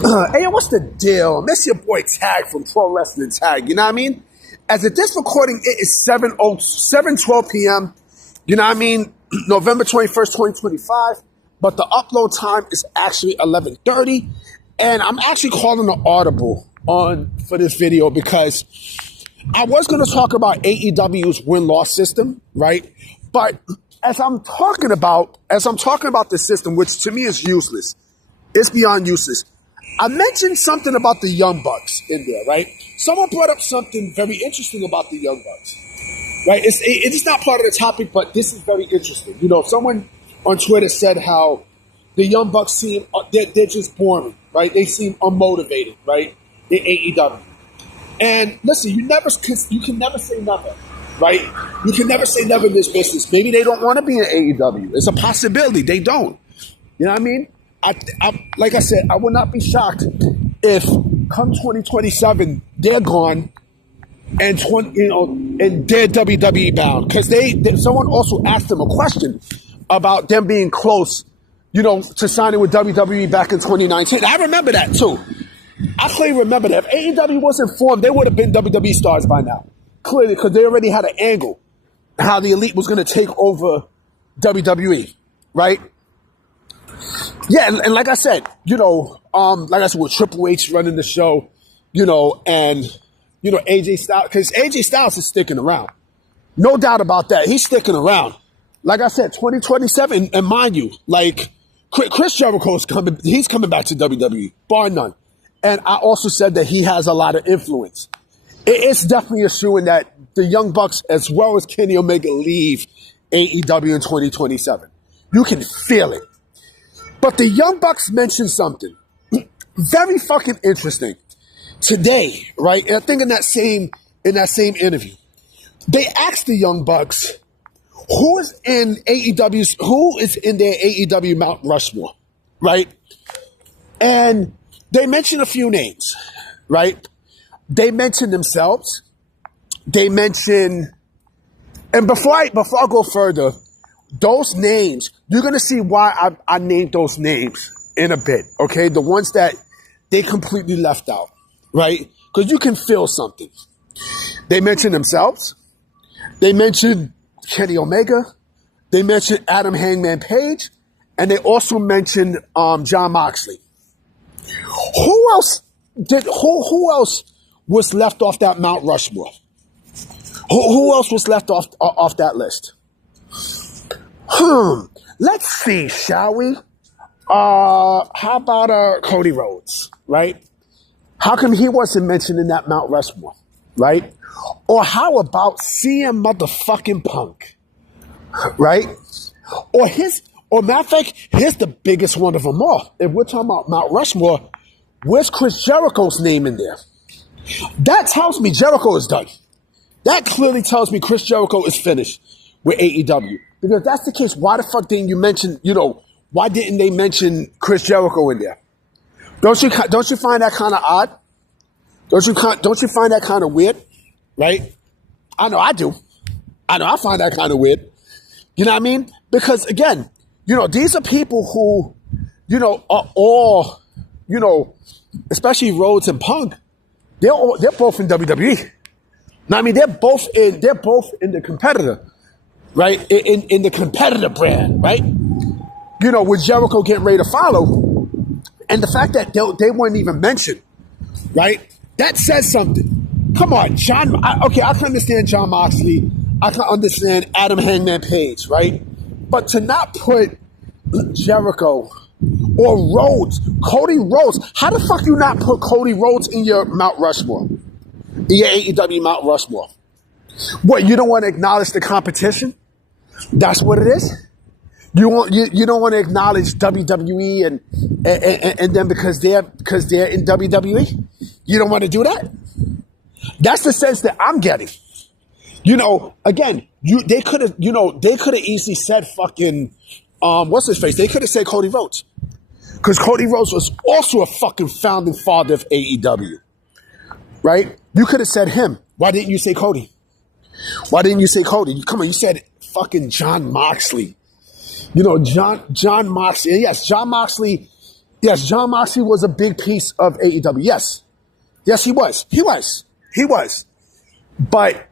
Hey, what's the deal? Miss your boy Tag from Pro Wrestling Tag. You know what I mean? As of this recording, it is 7:12 p.m. You know what I mean? November 21st, 2025. But the upload time is actually 11:30. And I'm actually calling an audible for this video because I was going to talk about AEW's win-loss system, right? But as I'm talking about the system, which to me is useless, it's beyond useless. I mentioned something about the Young Bucks in there, right? Someone brought up something very interesting about the Young Bucks, right? It's not part of the topic, but this is very interesting. You know, someone on Twitter said how the Young Bucks seem, they're just boring, right? They seem unmotivated, right? In AEW. And listen, you can never say never, right? You can never say never in this business. Maybe they don't want to be in AEW. It's a possibility. They don't. You know what I mean? Like I said, I would not be shocked if come 2027 they're gone and they're WWE bound, because someone also asked them a question about them being close, to signing with WWE back in 2019. I remember that too. I clearly remember that. If AEW wasn't formed, they would have been WWE stars by now. Clearly, because they already had an angle how the Elite was going to take over WWE, right? Yeah, and like I said, with Triple H running the show, and AJ Styles, because AJ Styles is sticking around. No doubt about that. He's sticking around. Like I said, 2027, and mind you, like Chris Jericho's he's coming back to WWE, bar none. And I also said that he has a lot of influence. It's definitely assuring that the Young Bucks, as well as Kenny Omega, leave AEW in 2027. You can feel it. But the Young Bucks mentioned something very fucking interesting today, right? And I think in that same interview, they asked the Young Bucks who is in their AEW Mount Rushmore, right? And they mentioned a few names, right? They mentioned themselves. They mentioned, and before I go further, those names, you're going to see why I named those names in a bit, okay? The ones that they completely left out, right? Because you can feel something. They mentioned themselves. They mentioned Kenny Omega. They mentioned Adam Hangman Page. And they also mentioned Jon Moxley. Who else was left off that Mount Rushmore? Who else was left off that list? Let's see, shall we? How about Cody Rhodes, right? How come he wasn't mentioned in that Mount Rushmore, right? Or how about CM motherfucking Punk, right? Or matter of fact, here's the biggest one of them all. If we're talking about Mount Rushmore, where's Chris Jericho's name in there? That tells me Jericho is done. That clearly tells me Chris Jericho is finished with AEW. Because if that's the case, why the fuck didn't you mention, why didn't they mention Chris Jericho in there? Don't you find that kind of odd? Don't you find that kind of weird? Right? I know I do. I find that kind of weird. You know what I mean? Because again, these are people who, are all, especially Rhodes and Punk, they're both in WWE. Now, I mean, they're both in the competitor. Right? In the competitor brand, right? With Jericho getting ready to follow. And the fact that they weren't even mentioned, right? That says something. Come on, I can understand Jon Moxley. I can understand Adam Hangman Page, right? But to not put Jericho or Rhodes, Cody Rhodes, how the fuck you not put Cody Rhodes in your Mount Rushmore? In your AEW Mount Rushmore? What, you don't want to acknowledge the competition? That's what it is? You don't want to acknowledge WWE and them because they're in WWE? You don't want to do that? That's the sense that I'm getting. Again, they could have easily said fucking what's his face? They could have said Cody Rhodes. Because Cody Rhodes was also a fucking founding father of AEW. Right? You could have said him. Why didn't you say Cody? Why didn't you say Cody? Come on, you said fucking Jon Moxley. Jon Moxley. Yes, Jon Moxley Yes, John Moxley was a big piece of AEW. Yes. Yes, he was. He was. He was. But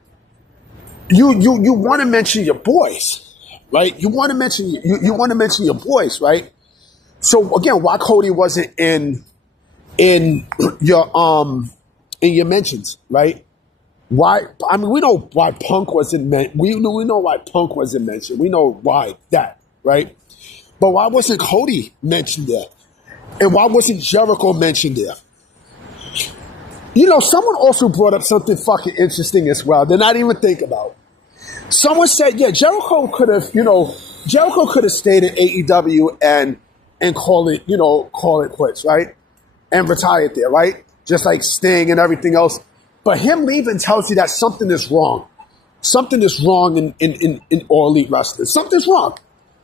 you want to mention your boys, right? You want to mention your boys, right? So again, why Cody wasn't in your mentions, right? Why? I mean, we know why Punk wasn't we know why Punk wasn't mentioned. We know why that, right? But why wasn't Cody mentioned there? And why wasn't Jericho mentioned there? Someone also brought up something fucking interesting as well that I didn't even think about. Someone said, yeah, Jericho could have stayed in AEW and call it quits, right? And retired there, right? Just like Sting and everything else. But him leaving tells you that something is wrong. Something is wrong in All Elite Wrestling. Something's wrong.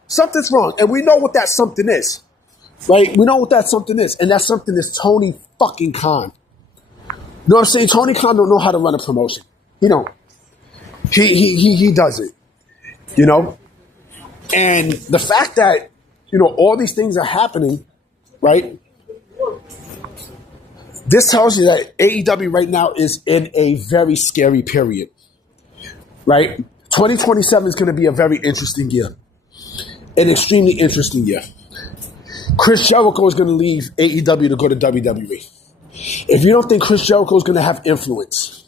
Something's wrong. And we know what that something is. Right? We know what that something is. And that something is Tony fucking Khan. You know what I'm saying? Tony Khan don't know how to run a promotion. He don't. He does it. And the fact that, all these things are happening, right? This tells you that AEW right now is in a very scary period, right? 2027 is going to be a very interesting year, an extremely interesting year. Chris Jericho is going to leave AEW to go to WWE. If you don't think Chris Jericho is going to have influence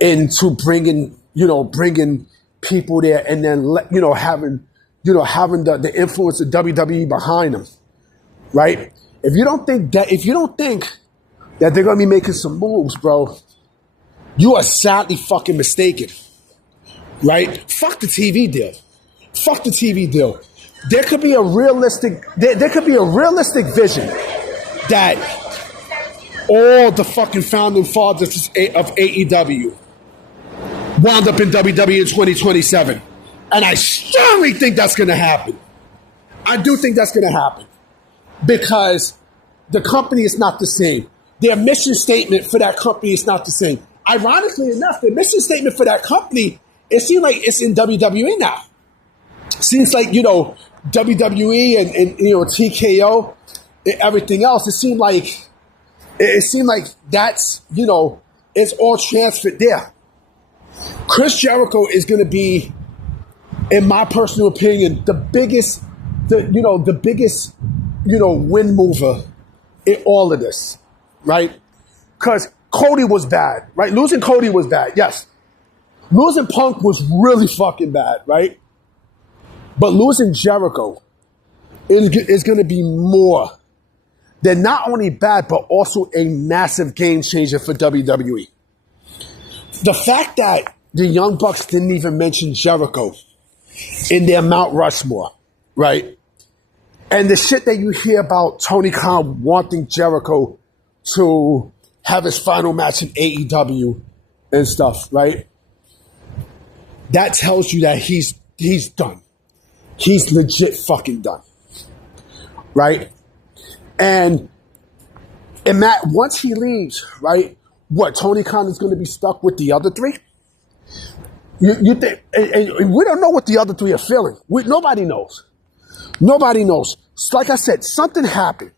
into bringing people there and then having the influence of WWE behind them, right? If you don't think that they're going to be making some moves, bro, you are sadly fucking mistaken, right? Fuck the TV deal. Fuck the TV deal. There could be a realistic vision that all the fucking founding fathers of AEW wound up in WWE in 2027. And I strongly think that's going to happen. I do think that's going to happen. Because the company is not the same. Their mission statement for that company is not the same. Ironically enough, the mission statement for that company, it seems like it's in WWE now. Seems like, WWE and TKO and everything else, it seemed like that's, it's all transferred there. Chris Jericho is going to be, in my personal opinion, the biggest win mover in all of this, right? Because Cody was bad, right? Losing Cody was bad, yes. Losing Punk was really fucking bad, right? But losing Jericho is going to be more than not only bad, but also a massive game changer for WWE. The fact that the Young Bucks didn't even mention Jericho in their Mount Rushmore, right? And the shit that you hear about Tony Khan wanting Jericho to have his final match in AEW and stuff, right? That tells you that he's done. He's legit fucking done. Right? And Matt, once he leaves, right, what, Tony Khan is going to be stuck with the other three? You think, and we don't know what the other three are feeling. Nobody knows. Nobody knows. Like I said, something happened.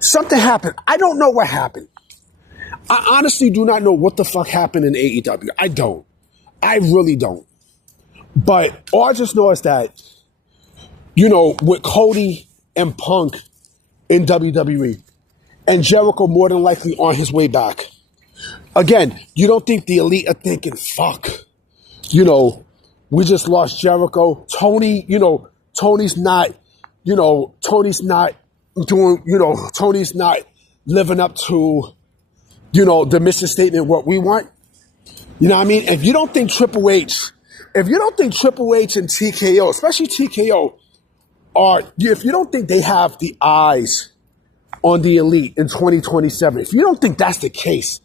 Something happened. I don't know what happened. I honestly do not know what the fuck happened in AEW. I don't. I really don't. But all I just know is that, with Cody and Punk in WWE and Jericho more than likely on his way back. Again, you don't think the Elite are thinking, fuck, we just lost Jericho. Tony's not living up to, the mission statement, what we want. You know what I mean? If you don't think Triple H and TKO, especially TKO, if you don't think they have the eyes on the Elite in 2027, if you don't think that's the case,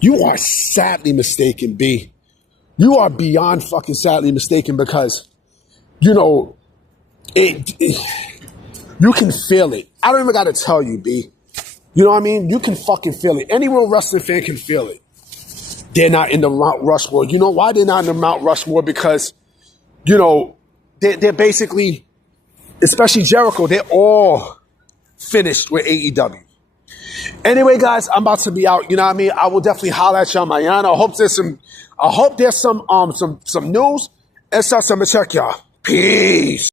you are sadly mistaken, B. You are beyond fucking sadly mistaken because, you can feel it. I don't even got to tell you, B. You know what I mean? You can fucking feel it. Any real wrestling fan can feel it. They're not in the Mount Rushmore. You know why they're not in the Mount Rushmore? Because, they're basically, especially Jericho, they're all finished with AEW. Anyway, guys, I'm about to be out. You know what I mean? I will definitely holler at y'all mañana. I hope there's some news. And so I'm gonna check y'all. Peace.